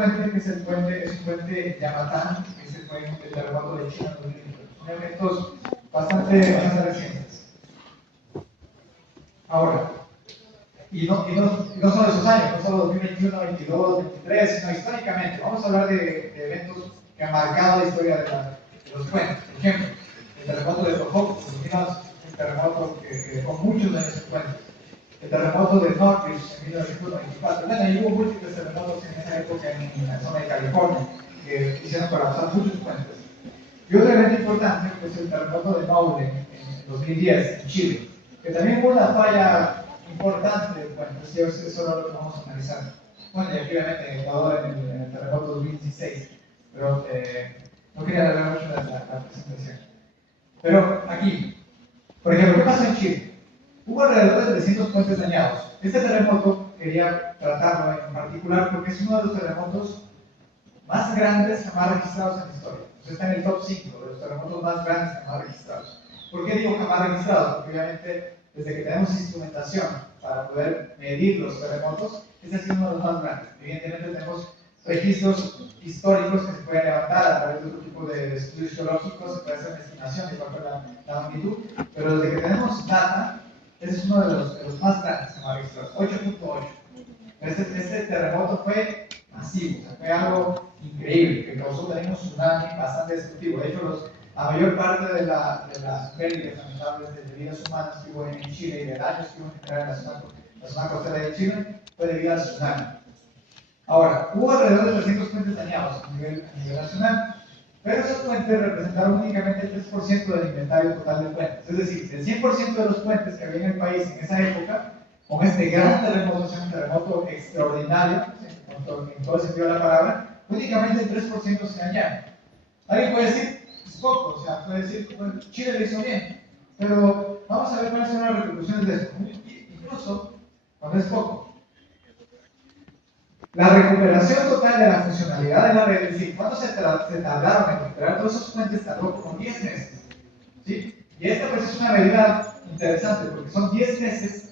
puente, que es el puente, es un puente Yamatán, que ese fue el terremoto de China en 2020. Son eventos bastante recientes. Ahora, y no solo esos años, no solo 2021, 2022, 2023, sino históricamente. Vamos a hablar de eventos que han marcado la historia de los puentes. Por ejemplo, el terremoto de Tohoku, un terremoto que dejó muchos años en puentes. El terremoto de Northridge en 1994. Bueno, y hubo múltiples terremotos en esa época en la zona de California que hicieron colapsar muchos puentes. Y otro evento importante es el terremoto de Maule en 2010 en Chile, que también hubo una falla importante del puente. Eso no lo vamos a analizar. Bueno, y aquí obviamente en Ecuador en el terremoto 2016, pero no quería alargar mucho la presentación. Pero aquí, por ejemplo, ¿qué pasó en Chile? Hubo alrededor de 300 puentes dañados. Este terremoto quería tratarlo en particular porque es uno de los terremotos más grandes jamás registrados en la historia. Entonces está en el top 5 de los terremotos más grandes jamás registrados. ¿Por qué digo jamás registrados? Porque obviamente desde que tenemos instrumentación para poder medir los terremotos, este ha sido uno de los más grandes. Evidentemente tenemos registros históricos que se pueden levantar a través de otro tipo de estudios geológicos, se puede hacer una estimación de cuál fue la magnitud, pero desde que tenemos data, ese es uno de los más grandes que hemos registrado, 8.8. Este terremoto fue masivo, o sea, fue algo increíble, que causó también un tsunami bastante destructivo. De hecho, la mayor parte de las pérdidas lamentables de vidas humanas que hubo en Chile y de daños que hubo en general en la zona costera de Chile fue debido al tsunami. Ahora, hubo alrededor de 300 puentes dañados a nivel nacional, pero esos puentes representaron únicamente el 3% del inventario total de puentes. Es decir, del 100% de los puentes que había en el país en esa época, con este gran terremoto, un terremoto extraordinario, en todo el sentido de la palabra, únicamente el 3% se dañaron. Alguien puede decir, es poco, o sea, puede decir, bueno, Chile lo hizo bien, pero vamos a ver cuáles son las repercusiones de esto. Incluso cuando es poco. La recuperación total de la funcionalidad de la red, es decir, ¿cuánto se tardaron en recuperar todos esos puentes? Tardó como 10 meses. ¿Sí? Y esta pues es una medida interesante porque son 10 meses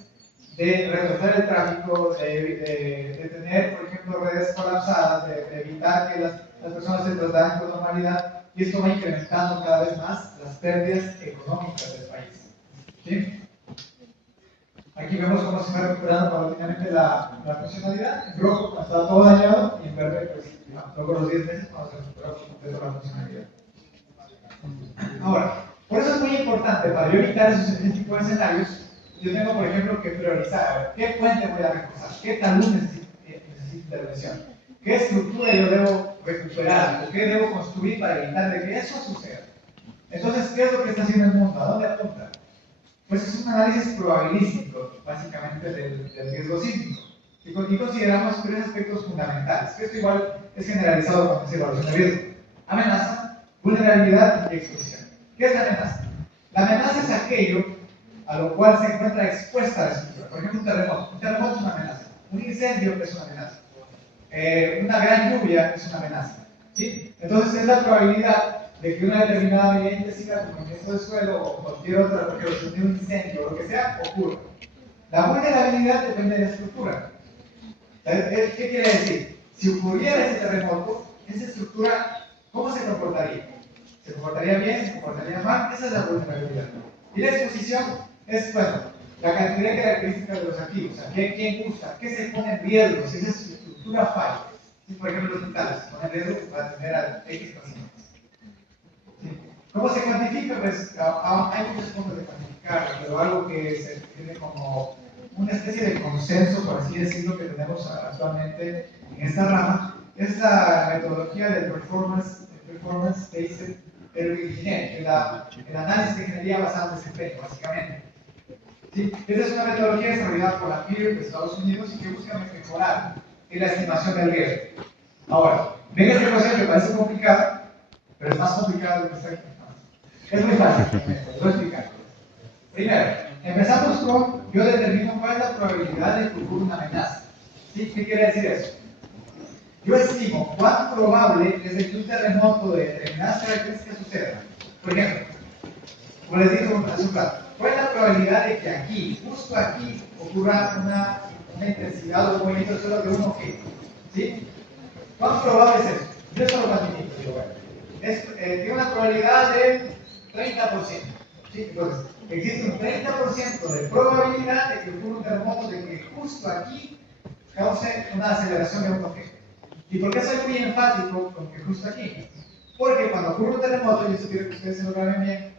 de retrasar el tráfico, de tener, por ejemplo, redes colapsadas, de evitar que las personas se trasladen con normalidad, y esto va incrementando cada vez más las pérdidas económicas del país. ¿Sí? Aquí vemos cómo se va recuperando paulatinamente la funcionalidad. En rojo, cuando está todo dañado, y en verde, pues, luego los 10 meses, cuando se recupera por completo la funcionalidad. Ahora, por eso es muy importante, para yo evitar ese tipo de escenarios, yo tengo, por ejemplo, que priorizar qué puente voy a reforzar, qué talud necesita intervención, qué estructura yo debo recuperar, o qué debo construir para evitar de que eso suceda. Entonces, ¿qué es lo que está haciendo el mundo? ¿A dónde apunta? Pues es un análisis probabilístico, básicamente, del riesgo sísmico. Y consideramos tres aspectos fundamentales, que esto igual es generalizado cuando se evaluación de riesgo: amenaza, vulnerabilidad y exposición. ¿Qué es la amenaza? La amenaza es aquello a lo cual se encuentra expuesta la estructura. Por ejemplo, un terremoto. Un terremoto es una amenaza. Un incendio es una amenaza. Una gran lluvia es una amenaza. ¿Sí? Entonces, es la probabilidad de que una determinada medida intensiva, como movimiento de suelo o cualquier otra, porque de un incendio o lo que sea, ocurra. La vulnerabilidad depende de la estructura. ¿Qué quiere decir? Si ocurriera ese terremoto, esa estructura, ¿cómo se comportaría? ¿Se comportaría bien? ¿Se comportaría mal? Esa es la vulnerabilidad. Y la exposición es, bueno, la cantidad de características de los activos. O sea, ¿quién usa? ¿Qué se pone en riesgo si esa estructura falla? Si, por ejemplo, los hospitales se ponen en riesgo para atender a X pacientes. ¿Cómo se cuantifica? Pues hay muchas formas de cuantificarlo, pero algo que se tiene como una especie de consenso, por así decirlo, que tenemos actualmente en esta rama, es la metodología del Performance-Based Engineering, el análisis de ingeniería basado en desempeño, básicamente. ¿Sí? Esta es una metodología desarrollada por la PIR de Estados Unidos y que busca mejorar en la estimación del riesgo. Ahora, ven esta ecuación que parece complicada, pero es más complicado de lo que está aquí. Es muy fácil, lo voy a explicar. Primero, empezamos con, yo determino cuál es la probabilidad de que ocurra una amenaza. ¿Sí? ¿Qué quiere decir eso? Yo estimo cuán probable es de que un terremoto de determinadas características suceda. Por ejemplo, como les digo hace un rato, ¿cuál es la probabilidad de que aquí, justo aquí, ocurra una intensidad o un movimiento de suelo de un objeto? ¿Sí? ¿Cuán probable es eso? Yo eso lo cuantifico. Digo, bueno, tiene una probabilidad del 30%. ¿Sí? Entonces, existe un 30% de probabilidad de que ocurra un terremoto, de que justo aquí cause una aceleración de un objeto. ¿Y por qué soy muy enfático con que justo aquí? Porque cuando ocurre un terremoto, y eso quiero que ustedes se lo graben bien,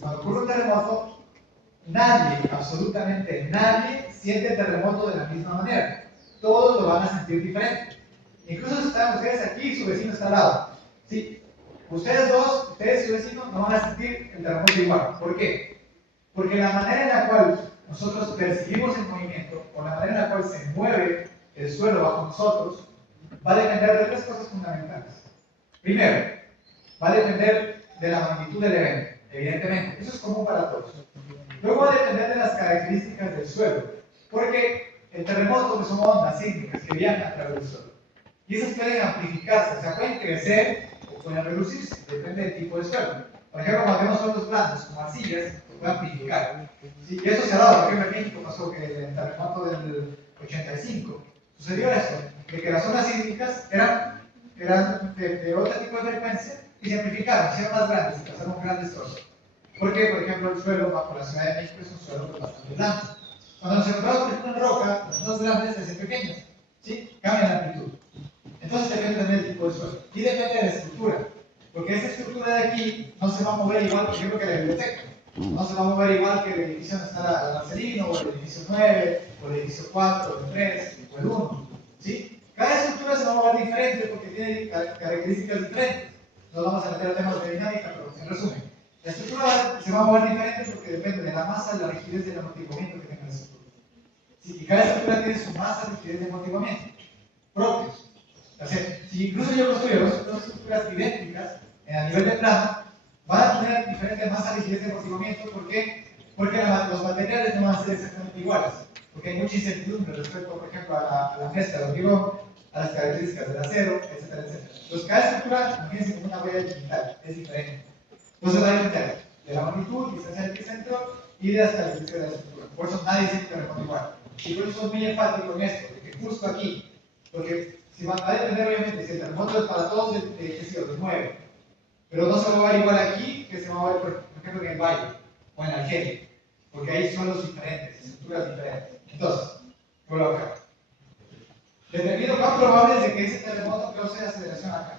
cuando ocurre un terremoto, nadie, absolutamente nadie, siente el terremoto de la misma manera. Todos lo van a sentir diferente. Incluso si están ustedes aquí y su vecino está al lado. ¿Sí? Ustedes dos, ustedes y su vecino, no van a sentir el terremoto igual. ¿Por qué? Porque la manera en la cual nosotros percibimos el movimiento, o la manera en la cual se mueve el suelo bajo nosotros, va a depender de tres cosas fundamentales. Primero, va a depender de la magnitud del evento, evidentemente. Eso es común para todos. Luego va a depender de las características del suelo, porque el terremoto son ondas sísmicas que viajan a través del suelo. Y esas pueden amplificarse, o sea, pueden crecer o pueden reducirse, depende del tipo de suelo. Por ejemplo, cuando tenemos suelos blandos como arcillas, se puede amplificar. ¿Sí? Y eso se ha dado, por ejemplo, en México pasó que en el terremoto del 85 sucedió eso, de que las ondas sísmicas eran de otro tipo de frecuencia y se amplificaron, se hicieron más grandes y pasaron grandes trozos. Porque, por ejemplo, el suelo bajo la Ciudad de México es un suelo bastante blando. Cuando nos encontramos, por ejemplo, en roca, las ondas grandes se hacen pequeñas, ¿sí? Cambian la amplitud. Entonces depende también del tipo de suelo. Y depende de la estructura. Porque esta estructura de aquí no se va a mover igual, por ejemplo, que la biblioteca. No se va a mover igual que el edificio donde está el Marcelino, o el edificio 9, o el edificio 4, o el 3, o el 1. ¿Sí? Cada estructura se va a mover diferente porque tiene características diferentes. No vamos a meter a temas de dinámica, pero en resumen. La estructura se va a mover diferente porque depende de la masa, la rigidez y el amortiguamiento que tenga la estructura. ¿Sí? Y cada estructura tiene su masa, rigidez y amortiguamiento propios. O sea, si incluso yo construyo dos estructuras idénticas a nivel de plano, van a tener diferentes masas, rigidez y amortiguamiento. ¿Por qué? Porque los materiales no van a ser exactamente iguales. Porque hay mucha incertidumbre respecto, por ejemplo, a la mezcla de hormigón, a las características del acero, etcétera, etcétera. Entonces, cada estructura, imagínense como una huella digital, es diferente. Entonces, va a depender de la magnitud, distancia del epicentro y de las características de la estructura. Por eso nadie siente que terremoto igual. Y por eso soy muy enfático en esto, de que justo aquí, porque si va a depender obviamente si el terremoto es para todos de 9, pero no se va a mover igual aquí que se va a mover, por ejemplo, en el Valle o en Argelia, porque hay suelos diferentes, estructuras diferentes. Entonces, vuelvo acá. Determino cuán probable es de que ese terremoto cause aceleración acá.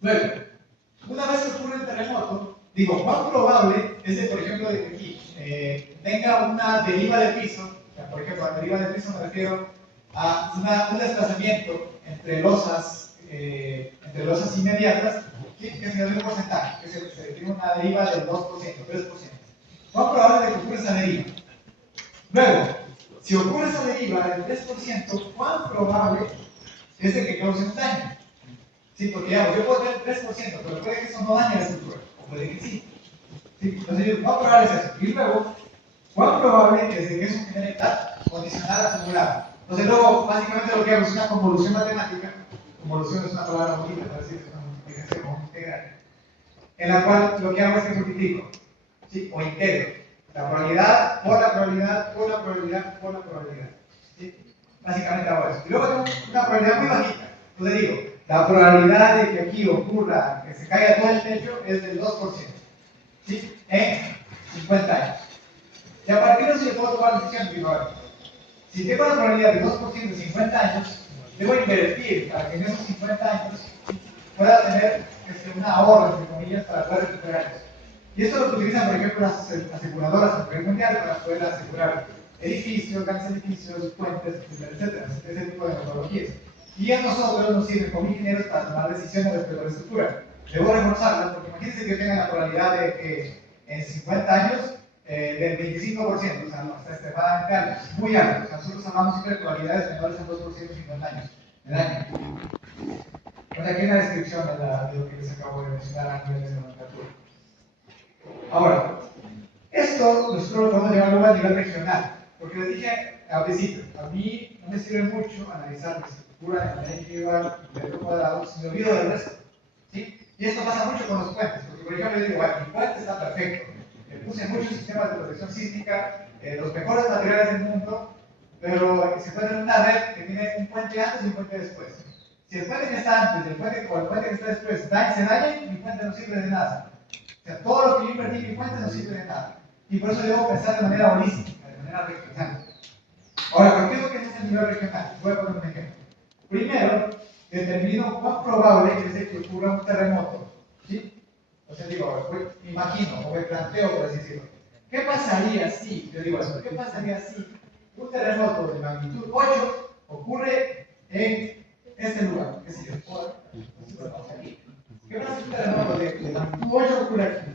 Luego, una vez que ocurre el terremoto, digo, cuán probable es de, por ejemplo, de que aquí tenga una deriva de piso. O sea, por ejemplo, a deriva de piso me refiero a un desplazamiento entre losas inmediatas, ¿sí? Que se da un porcentaje, que se tiene una deriva del 2%, 3%. ¿Cuán probable es de que ocurra esa deriva? Luego, si ocurre esa deriva del 3%, ¿cuán probable es de que cause un daño? Sí, porque digamos, yo puedo tener 3%, pero puede que eso no dañe la estructura, o puede que sí. ¿Sí? Entonces, ¿cuán probable es eso? Y luego, ¿cuán probable es de que eso genere tal condicional acumulado? Entonces, luego, básicamente lo que hago es una convolución matemática. Convolución es una palabra bonita para decir que es una multiplicación o integral, en la cual lo que hago es que multiplico, ¿sí? O integro la probabilidad por la probabilidad por la probabilidad por la probabilidad. ¿Sí? Básicamente hago eso. Y luego tengo una probabilidad muy bajita. Entonces digo, la probabilidad de que aquí ocurra, que se caiga todo el techo es del 2%. ¿Sí? En 50 años. Y a partir de eso yo puedo tomar decisiones. Digo, a ver, si tengo la probabilidad de 2% en 50 años, debo invertir para que en esos 50 años pueda tener un ahorro, entre comillas, para poder recuperar eso. Y esto lo utilizan, por ejemplo, las aseguradoras a nivel mundial para poder asegurar edificios, grandes edificios, puentes, etcétera, etcétera, ese tipo de metodologías. Y a nosotros nos sirven como ingenieros para tomar decisiones respecto a la estructura. Debo reforzarlas porque imagínense que yo tenga la probabilidad de que en 50 años del 25%, o sea, no, está extremadamente alto, muy alto. O sea, nosotros hablamos siempre de probabilidades menores al 2% en 50 años, del año. Pues aquí hay una descripción de lo que les acabo de mencionar a nivel de nomenclatura. Ahora, esto nosotros lo podemos llevar luego a nivel regional, porque les dije al principio, a mí no me sirve mucho analizar la estructura de manera individual, metro cuadrado, si me olvido del resto. ¿Sí? Y esto pasa mucho con los puentes, porque por ejemplo yo digo, bueno, mi puente está perfecto, le puse muchos sistemas de protección sísmica, los mejores materiales del mundo, pero se encuentra en una red que tiene un puente antes y un puente después. Si el puente que está antes o el puente que está después se daña, mi puente no sirve de nada. O sea, todo lo que yo invertí en mi puente no sirve de nada. Y por eso debo pensar de manera holística, de manera regional. Ahora, ¿por qué es lo que es el nivel regional? Voy a poner un ejemplo. Primero, determino cuán probable es que ocurra un terremoto. ¿Sí? O sea, digo, me imagino, o me planteo, por así decirlo. ¿Qué pasaría si, yo digo eso, qué pasaría si un terremoto de magnitud 8 ocurre en este lugar? ¿Qué sé yo? ¿Qué pasa si un terremoto de magnitud 8 ocurre aquí?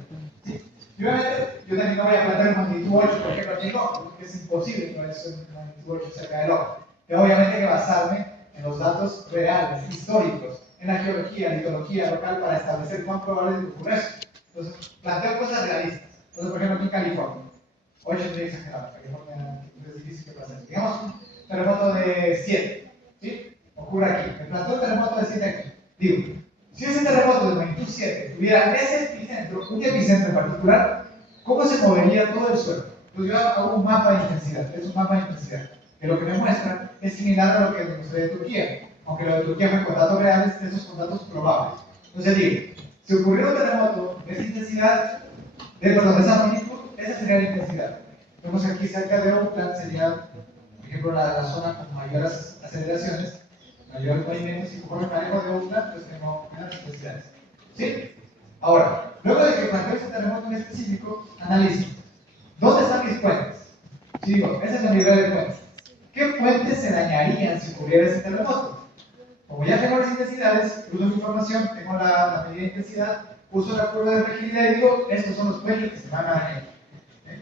¿Sí? Y obviamente, yo también no voy a plantear magnitud 8, por ejemplo, aquí no, porque es imposible que vaya a ser magnitud 8 cerca del ojo. Tengo obviamente que basarme en los datos reales, históricos, en la geología, litología local, para establecer cuán probable es que ocurra eso. Entonces, planteo cosas realistas. Entonces, por ejemplo, aquí en California, 8 es muy exagerado, California es difícil que pase. Digamos un terremoto de 7, ¿sí? Ocurre aquí. Me planteo un terremoto de 7 aquí. Digo, si ese terremoto de magnitud 7 tuviera ese epicentro, un epicentro en particular, ¿cómo se movería todo el suelo? Pues yo hago un mapa de intensidad, es un mapa de intensidad, que lo que me muestra es similar a lo que me mostré de Turquía, aunque lo de Turquía fue con datos reales, estos con datos probables. Entonces digo, si ocurrió un terremoto de esa intensidad, de esa magnitud, esa sería la intensidad. Vemos aquí cerca de Oakland sería, por ejemplo, la zona con mayores aceleraciones, mayores movimientos, y conforme me alejo de Oakland, pues tengo menos intensidades. ¿Sí? Ahora, luego de que planteo este terremoto en específico, analizo. ¿Dónde están mis puentes? Si digo, ese es el nivel de puentes. ¿Qué puentes se dañarían si ocurriera ese terremoto? Como ya tengo las intensidades, uso mi información, tengo la medida de intensidad, uso la curva de fragilidad y digo, estos son los puentes que se van a dañar.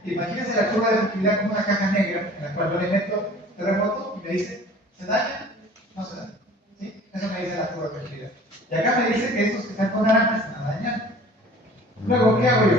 Imagínense la curva de fragilidad como una caja negra en la cual yo le meto terremoto y me dice, ¿se daña? No se daña. ¿Sí? Eso me dice la curva de fragilidad. Y acá me dice que estos que están con naranja se van a dañar. Luego, ¿qué hago yo?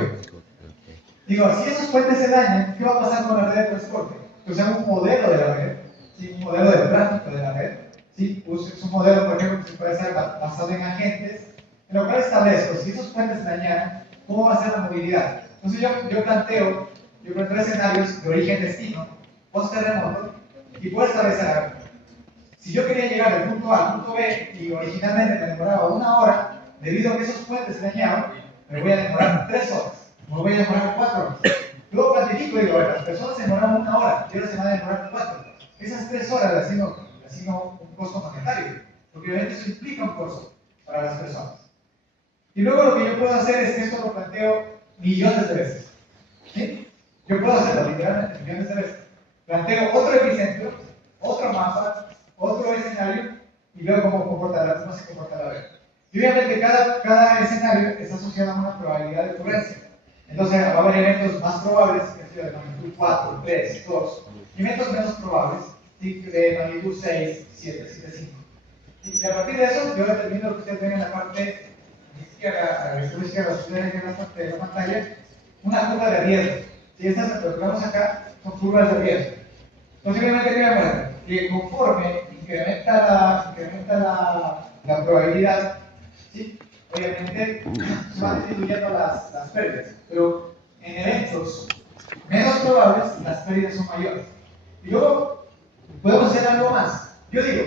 Digo, si esos puentes se dañan, ¿qué va a pasar con la red de transporte? Pues hago un modelo de la red, ¿sí? Un modelo de tráfico de la red. ¿Sí? Es un modelo, por ejemplo, que se puede hacer basado en agentes, en lo cual establezco, si esos puentes se dañaran, ¿cómo va a ser la movilidad? Entonces yo planteo escenarios de origen-destino, post-terremoto, y puedo establecer algo. Si yo quería llegar del punto A al punto B, y originalmente me demoraba 1 hora, debido a que esos puentes se dañaron, me voy a demorar 3 horas, me voy a demorar 4 horas. Luego cuantifico y digo, bueno, las personas se demoraron 1 hora, y ahora se van a demorar 4. Esas 3 horas las asigno un costo monetario, porque obviamente eso implica un costo para las personas. Y luego lo que yo puedo hacer es que esto lo planteo millones de veces. ¿Sí? Yo puedo hacerlo literalmente millones de veces. Planteo otro epicentro, otro mapa, otro escenario y veo cómo se comporta la red. Y obviamente cada escenario está asociado a una probabilidad de ocurrencia. Entonces va a haber eventos más probables, que de magnitud 4, 3, 2, y eventos menos probables, de magnitud 6, 7, 5. Y a partir de eso, yo determino lo que ustedes ven en la parte izquierda, a la izquierda, ustedes ven en la parte de la pantalla, una curva de riesgo. Si estas lo que vemos acá son curvas de riesgo. Posiblemente que muestra que conforme incrementa la probabilidad, ¿sí? Obviamente se van disminuyendo las pérdidas, pero en eventos menos probables las pérdidas son mayores. Y luego podemos hacer algo más. Yo digo,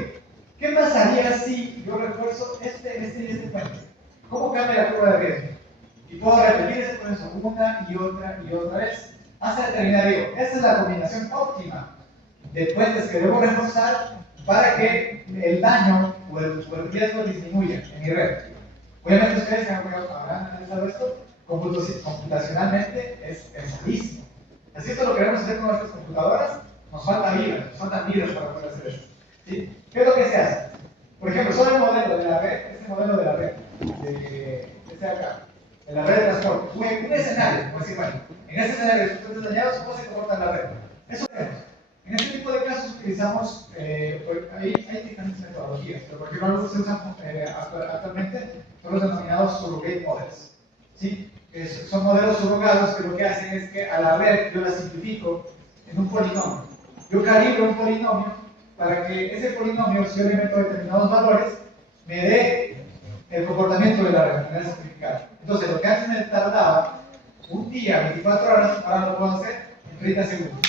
¿qué pasaría si yo refuerzo este y este puente? ¿Cómo cambia la curva de riesgo? Y puedo repetir ese proceso una y otra vez hasta determinar, digo, esta es la combinación óptima de puentes que debo reforzar para que el daño o el riesgo disminuya en mi red. Obviamente ustedes habrán analizado esto, computacionalmente es malísimo. Así esto lo queremos hacer con nuestras computadoras, nos faltan vidas para poder hacer esto. ¿Sí? ¿Qué es lo que se hace? Por ejemplo, solo el modelo de la red, este modelo de la red, de acá, de la red de transporte, un escenario, como decir, bueno, en ese escenario de puentes dañados, ¿cómo se comporta la red? Eso tenemos. En este tipo de casos utilizamos, hay diferentes metodologías, pero por ejemplo, algo que se usan actualmente son los denominados surrogate models. ¿Sí? Son modelos surrogados que lo que hacen es que a la red yo la simplifico en un polinomio. Yo calibro un polinomio para que ese polinomio, si yo le meto determinados valores, me dé el comportamiento de la red, de manera simplificada. Entonces, lo que antes me tardaba un día, 24 horas, ahora lo puedo hacer en 30 segundos.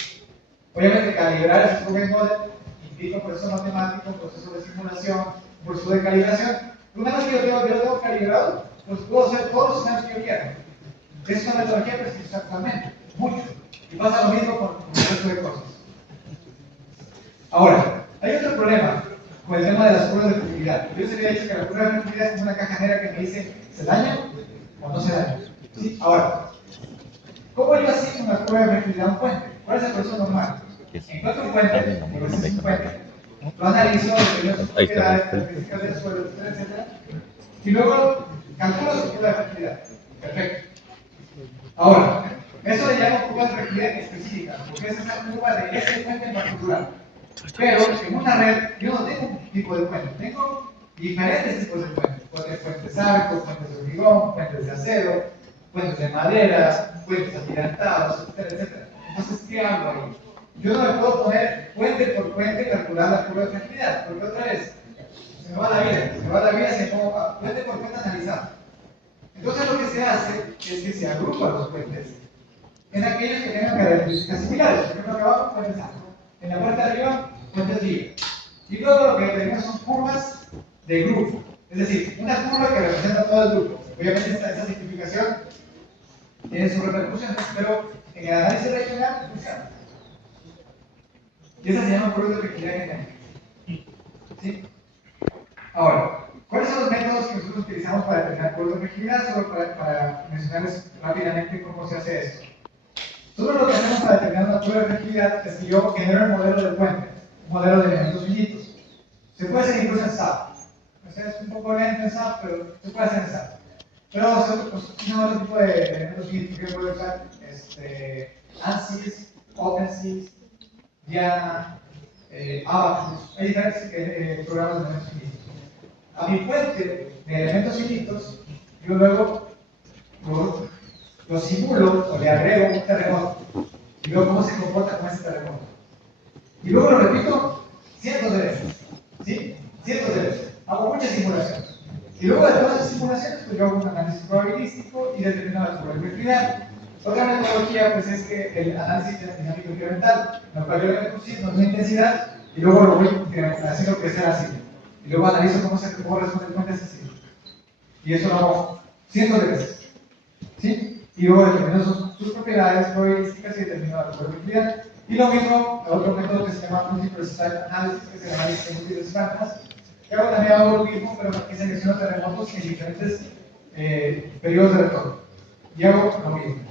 Obviamente, calibrar ese surrogate model implica un proceso matemático, un proceso de simulación, por su decalibración. Una vez que yo lo tengo calibrado, pues puedo hacer todos los escenarios que yo quiera. Esa es una metodología que se usa actualmente, mucho. Y pasa lo mismo con el resto de cosas. Ahora, hay otro problema con el tema de las pruebas de efectividad. Yo les había dicho que la prueba de efectividad es una caja negra que me dice, ¿se daña o no se daña? ¿Sí? Ahora, ¿cómo yo asigno una prueba de efectividad a un puente? ¿Cuál es el proceso normal? Encuentro un puente, digo, ese es un puente, lo analizo, determino sus propiedades, características del suelo, etcétera, y luego calculo su prueba de efectividad. Perfecto. Ahora, eso le llamo curva de efectividad específica, porque es esa curva de ese puente en particular. Pero en una red, yo no tengo un tipo de puente, tengo diferentes tipos de puentes. Puentes arcos, puentes de hormigón, puentes de acero, puentes de madera, puentes atirantados, etcétera. Entonces, ¿qué hago ahí? Yo no me puedo poner puente por puente y calcular la curva de efectividad, porque otra vez, se me va la vida si me pongo puente por puente analizado. Entonces lo que se hace es que se agrupan los puentes en aquellos que tengan características similares. Por ejemplo, acá abajo puentes A, en la parte de arriba puentes libre. Y luego lo que tenemos son curvas de grupo, es decir, una curva que representa todo el grupo. Obviamente esta simplificación tiene sus repercusiones, pero en el análisis regional funciona. Y esa se llama curva de efectividad genérica. ¿Sí? Ahora, ¿cuáles son los métodos que nosotros utilizamos para determinar curvas de efectividad? Solo para mencionarles rápidamente cómo se hace esto. Nosotros lo que hacemos para determinar una curva de efectividad es que yo genero el modelo del puente, un modelo de elementos finitos. Se puede hacer incluso en SAP. O sea, es un poco lento en SAP, pero se puede hacer en SAP. Pero se usa otro tipo de elementos finitos que puedo usar, ANSYS, OpenSys, Diana, Abacus. Hay diferentes programas de elementos finitos. A mi puente de elementos finitos, yo luego lo simulo o le agrego un terremoto y veo cómo se comporta con ese terremoto. Y luego lo repito cientos de veces, ¿sí? Cientos de veces. Hago muchas simulaciones. Y luego de todas esas simulaciones, pues yo hago un análisis probabilístico y determino la curva de efectividad. Otra metodología, pues es que el análisis dinámico incremental, en el cual yo le meto un signo de una intensidad y luego lo voy haciendo crecer así. Y luego analizo cómo responde el puente a ese signo. Y eso lo hago cientos de veces, ¿sí? Y luego determino sus propiedades probabilísticas y determino la curva de efectividad. Y lo mismo, otro método que se llama Multiple Site Analysis, que es el análisis de múltiples franjas, que hago también algo lo mismo, pero aquí selecciono terremotos en diferentes periodos de retorno. Y hago lo mismo.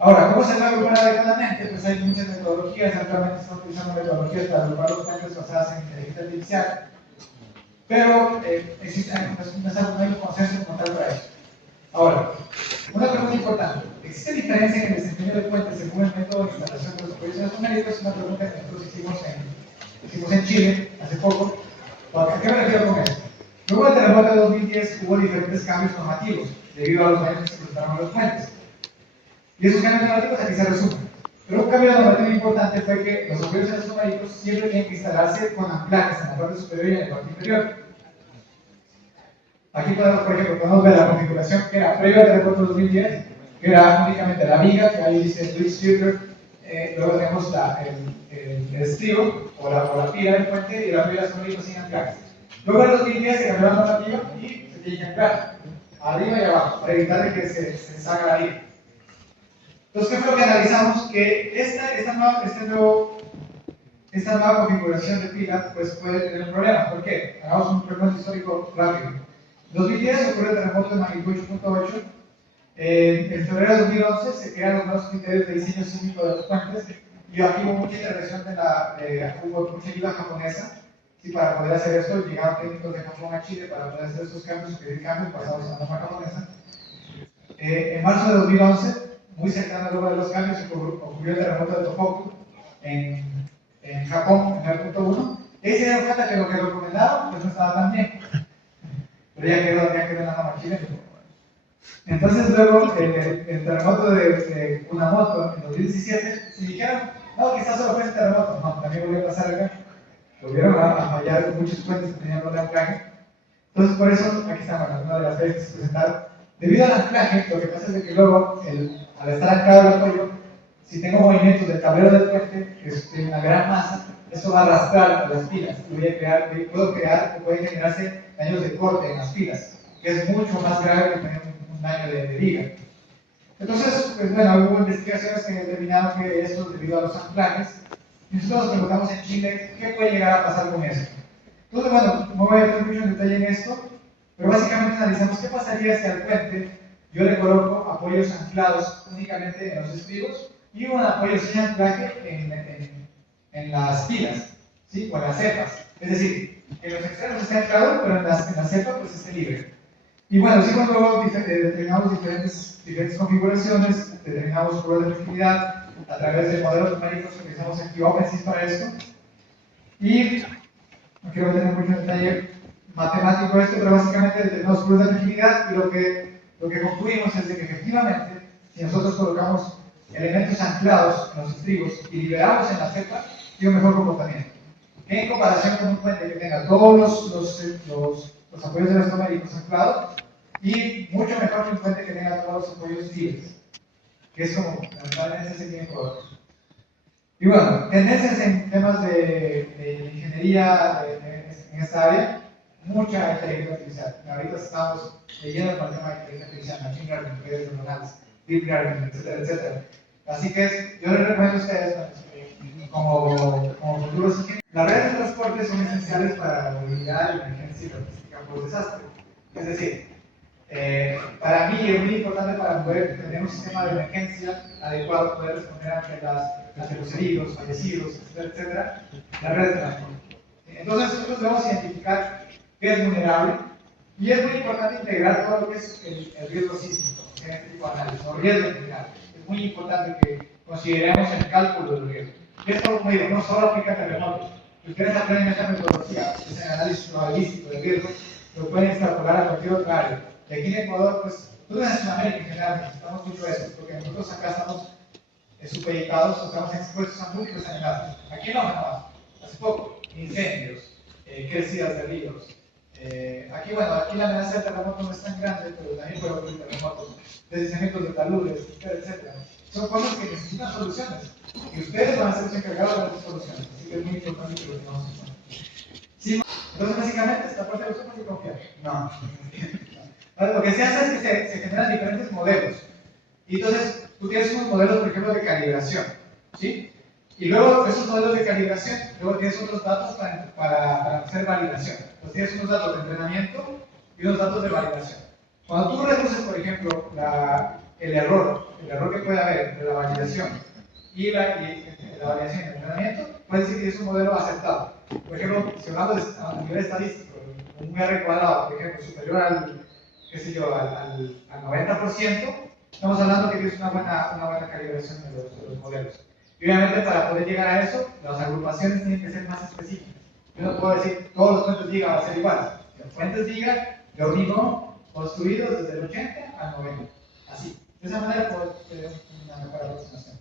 Ahora, ¿cómo se va a agrupar adecuadamente? Pues hay muchas metodologías, actualmente están utilizando metodologías para agrupar los puentes basadas en inteligencia artificial, pero no hay un consenso como tal para eso. Ahora, una pregunta importante. ¿Existe diferencia en el desempeño del puente según el método de instalación de los proyectos numéricos? Es una pregunta que nosotros hicimos en Chile hace poco. ¿A qué me refiero con esto? Luego del terremoto de 2010 hubo diferentes cambios normativos debido a los daños que se presentaron a los puentes. Y esos cambios normativos aquí se resumen. Pero un cambio normativo importante fue que los apoyos numéricos siempre tienen que instalarse con anclajes en la parte superior y en la parte inferior. Aquí podemos, por ejemplo, podemos ver la configuración que era previo al terremoto de 2010, que era únicamente la viga, que ahí dice Twitch Shooter, luego tenemos el estribo o la pila del puente y la pila sonora sin anclajes. Luego en 2010 se cambió la normativa y se tiene que anclar arriba y abajo para evitar que se salga la viga. Entonces, ¿qué fue lo que analizamos? Que esta nueva configuración de pila pues, puede tener un problema. ¿Por qué? Hagamos un recuento histórico rápido. En 2010 ocurrió el terremoto de magnitud 8.8. En febrero de 2011 se crearon los nuevos criterios de diseño sísmico de los puentes y aquí hubo mucha intervención hubo mucha ayuda japonesa. Sí, para poder hacer esto, llegaron técnicos de Japón a Chile para poder hacer estos cambios, sugerir cambios basados en la norma japonesa. En marzo de 2011, muy cercano luego de los cambios, ocurrió el terremoto de Tohoku en Japón, en 9.1. Y ahí se dieron cuenta que lo que recomendaban pues no estaba tan bien. Pero ya quedó en la norma chilena. Entonces luego el terremoto de Kumamoto en 2017, si dijeron, no, quizás solo fue ese terremoto, no, también volvió a pasar acá. Volvieron a fallar muchos puentes que tenían doble anclaje. Entonces por eso, aquí está una de las veces que se presentaron. Debido al anclaje, lo que pasa es que luego, al estar anclado el apoyo, si tengo movimientos del tablero del puente, que es una gran masa, eso va a arrastrar las pilas y puede generarse daños de corte en las pilas, que es mucho más grave que tener un daño de viga. Entonces, pues bueno, hubo investigaciones que determinaron que esto es debido a los anclajes. Y nosotros nos preguntamos en Chile, ¿qué puede llegar a pasar con eso? Entonces, bueno, no voy a entrar mucho en detalle en esto, pero básicamente analizamos qué pasaría si al puente yo le coloco apoyos anclados únicamente en los estribos y un apoyo sin anclaje en las pilas, ¿sí? O en las cepas. Es decir, que en los extremos esté anclado, pero en las cepas pues esté libre. Y bueno, hicimos luego determinamos diferentes configuraciones, determinamos pruebas de efectividad a través de modelos numéricos que utilizamos aquí OpenSys para esto. Y no quiero meter mucho en detalle matemático esto, pero básicamente determinamos pruebas de efectividad y lo que concluimos es de que efectivamente, si nosotros colocamos elementos anclados en los estribos y liberamos en la cepa, tiene un mejor comportamiento. En comparación con un puente que tenga todos los apoyos elastoméricos anclados y mucho mejor que un puente que tenga todos los apoyos libres, que es como lamentablemente se tiene por otros. Y bueno, tendencias en temas de ingeniería en esta área, mucha inteligencia artificial. Ahorita estamos leyendo con el tema de inteligencia artificial, machine learning, redes neuronales, deep learning, etcétera, etcétera. Así que yo les recomiendo a ustedes, como futuros ingenieros, las redes de transporte son esenciales para la movilidad, la emergencia y la logística por desastre. Es decir, para mí es muy importante para poder tener un sistema de emergencia adecuado, poder responder ante los heridos, fallecidos, etcétera, etcétera, la red de transporte. Entonces nosotros debemos identificar qué es vulnerable y es muy importante integrar todo lo que es el riesgo sísmico en este tipo de análisis, o riesgo integral. Es muy importante que consideremos el cálculo del riesgo. Y esto, como digo, no solo aplica a terremotos. Si ustedes aprenden esta metodología, es el análisis probabilístico de riesgo, lo pueden extrapolar a cualquier otra área. Y aquí en Ecuador, pues, todo en Sudamérica en general necesitamos mucho eso, porque nosotros acá estamos supeditados, estamos expuestos a múltiples amenazas. Aquí no, nada más. Hace poco, incendios, crecidas de ríos. Aquí, bueno, aquí la amenaza del terremoto no es tan grande, pero también puede ocurrir terremotos, deslizamientos de taludes, etcétera, etcétera. Son cosas que necesitan soluciones. Y ustedes van a ser los encargados de las soluciones. Así que es muy importante que lo tengamos en cuenta. Sí, entonces, básicamente, esta parte de los ojos y confiar. No. Lo que se hace es que se generan diferentes modelos. Y entonces, tú tienes unos modelos, por ejemplo, de calibración. ¿Sí? Y luego, esos modelos de calibración, luego tienes otros datos para hacer validación. Entonces, tienes unos datos de entrenamiento y unos datos de validación. Cuando tú reduces, por ejemplo, el error que puede haber entre la validación y la validación y el entrenamiento, puedes decir que es un modelo aceptado. Por ejemplo, si hablamos a nivel estadístico, un R cuadrado, por ejemplo, superior al 90%, estamos hablando que tienes una buena calibración de los modelos. Y obviamente para poder llegar a eso, las agrupaciones tienen que ser más específicas. Yo no puedo decir todos los puentes Viga van a ser iguales. Los puentes Viga de hormigón construidos desde el 80 al 90. Así. De esa manera puedo tener una mejor aproximación.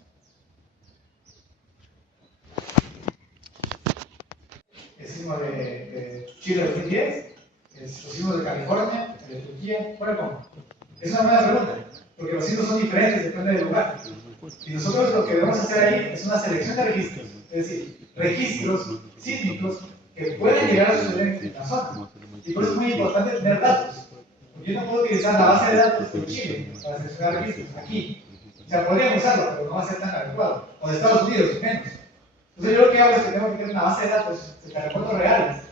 El sismo de Chile 2010, los sismos de California, de Turquía, ¿cuál es una buena pregunta, porque los sismos son diferentes, depende del lugar. Y nosotros lo que debemos hacer ahí es una selección de registros, es decir, registros sísmicos que pueden llegar a suceder en la zona. Y por eso es muy importante tener datos. Porque yo no puedo utilizar la base de datos de Chile para seleccionar registros aquí. O sea, podrían usarlo, pero no va a ser tan adecuado. O de Estados Unidos, menos. Entonces yo lo que hago es que tengo que tener una base de datos de terremotos reales.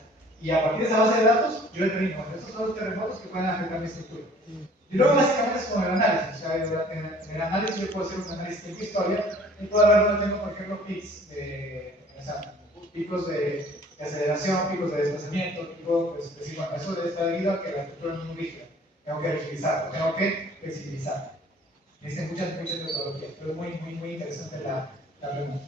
Y a partir de esa base de datos, yo determino, estos son los terremotos que pueden afectar mi estructura. Y luego básicamente es como el análisis. O sea, en el análisis yo puedo hacer un análisis de historia y puedo ver dónde tengo, por ejemplo, picos de aceleración, picos de desplazamiento, picos de decir, bueno, eso está debido a que la estructura no es muy rígida. Tengo que utilizarlo, tengo que flexibilizar. Existen muchas metodologías, pero es muy interesante la pregunta.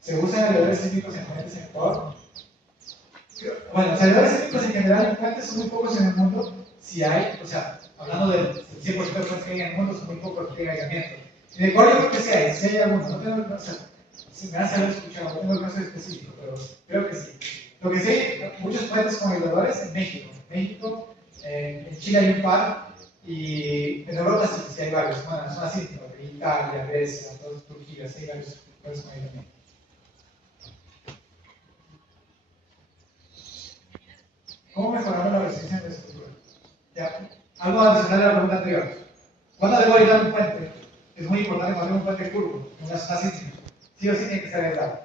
¿Se usan elevadores sísmicos en puentes en Ecuador? Bueno, los elevadores sísmicos en general en puentes son muy pocos en el mundo. Si hay, o sea, hablando del 100% de puentes que hay en el mundo, son muy pocos los que hay aislamiento. En Ecuador yo creo que sí hay, si hay algunos. No tengo el caso, si me han escuchado, no tengo el caso específico, pero creo que sí. Lo que sí, muchos puentes con elevadores en México. En Chile hay un par, Y en Europa sí hay varios, bueno, son así, Italia, Grecia, Turquía, sí hay varios países ahí también. ¿Cómo mejoramos la resistencia de la estructura? Ya, algo adicional a la pregunta anterior. ¿Cuándo debo evitar un puente? Es muy importante cuando tengo un puente curvo, una zona sísmica. Sí o sí tiene que ser aislado.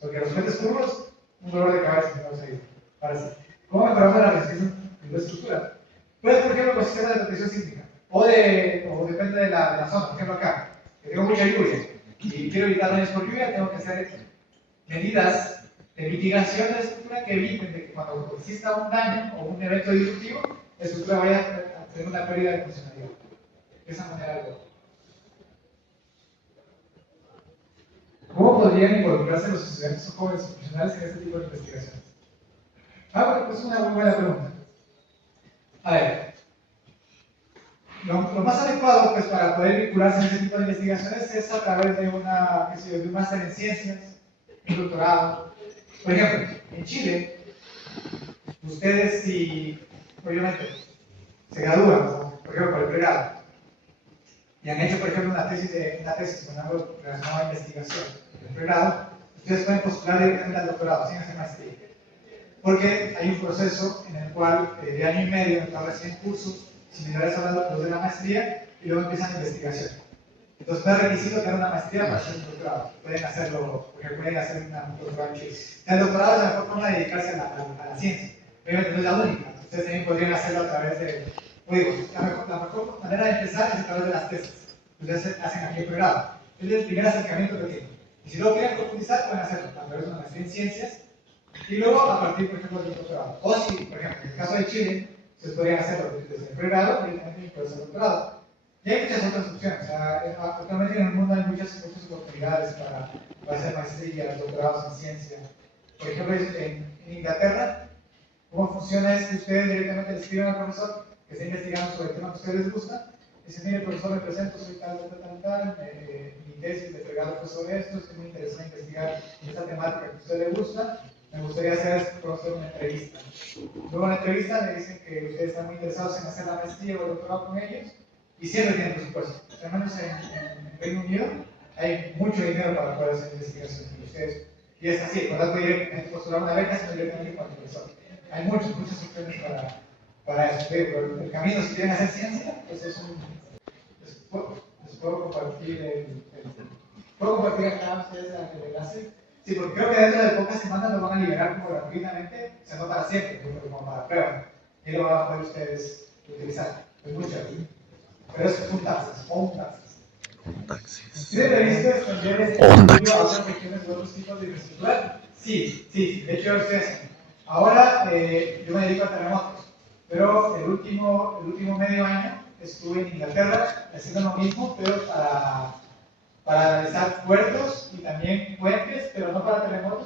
Porque los puentes curvos, un dolor de cabeza, si no se dice. Ahora sí. ¿Cómo mejoramos la resistencia de la estructura? Pues, por ejemplo, con sistemas de protección sísmica. O depende de la zona. Por ejemplo, acá, que tengo mucha lluvia y quiero evitar daños por lluvia, tengo que hacer medidas de mitigación de la estructura que eviten de que cuando exista un daño o un evento disruptivo, la estructura vaya a tener una pérdida de funcionalidad. De esa manera algo. ¿Cómo podrían involucrarse los estudiantes o jóvenes profesionales en este tipo de investigaciones? Bueno, pues es una muy buena pregunta. A ver, lo más adecuado pues, para poder vincularse en este tipo de investigaciones es a través de un máster en ciencias, un doctorado. Por ejemplo, en Chile, ustedes si, obviamente, se gradúan, por ejemplo, por el pregrado, y han hecho, por ejemplo, una tesis con algo relacionado a investigación en el pregrado, ustedes pueden postular directamente al doctorado, sin hacer maestría. Porque hay un proceso en el cual, de año y medio, en el cual reciben cursos similares a los de la maestría y luego empiezan investigación. Entonces, no es requisito tener una maestría para hacer un doctorado. Pueden hacerlo, porque pueden hacer un doctorado en Chile. El doctorado es la mejor forma de dedicarse a la ciencia. Obviamente no es la única. Ustedes también podrían hacerlo a través de, la mejor manera de empezar es a través de las tesis. Ustedes hacen aquí el pregrado. Es el primer acercamiento que tienen. Y si luego quieren profundizar, pueden hacerlo a través de una maestría en ciencias y luego a partir, por ejemplo, del doctorado. O si, por ejemplo, en el caso de Chile, se podrían hacerlo desde el pregrado directamente y desde el doctorado. Y hay muchas otras opciones. O sea, actualmente en el mundo hay muchas oportunidades para hacer maestrías, doctorados en ciencia. Por ejemplo, en Inglaterra, cómo funciona es que ustedes directamente le escriben al profesor que está investigando sobre el tema que a ustedes les gusta. Dicen, mire, profesor, me presento, soy tal, mi tesis de pregrado fue sobre esto, estoy muy interesado en investigar esta temática que a usted le gusta. Me gustaría hacer, profesor, una entrevista. Luego en la entrevista le dicen que ustedes están muy interesados en hacer la maestría o el doctorado con ellos y siempre tienen presupuesto. Al menos en Reino Unido hay mucho dinero para poder hacer investigación con ustedes. Y es así, por tanto, directamente postular una beca, sino directamente con el profesor. Hay muchas opciones para eso. Pero el camino, si quieren hacer ciencia, pues les puedo compartir ¿puedo compartir acá a ustedes el enlace? Sí, porque creo que dentro de pocas semanas lo van a liberar como gratuitamente, o sea, no para siempre, como para prueba. Y lo van a poder ustedes utilizar. Es muy chévere. Pero es un taxis. ¿Tiene previsto extender este estudio a otras regiones de otros tipos de infraestructura? Sí. De hecho, estoy haciendo. Ahora yo me dedico a terremotos, pero el último medio año estuve en Inglaterra haciendo lo mismo, pero para analizar puertos y también puentes, pero no para terremotos,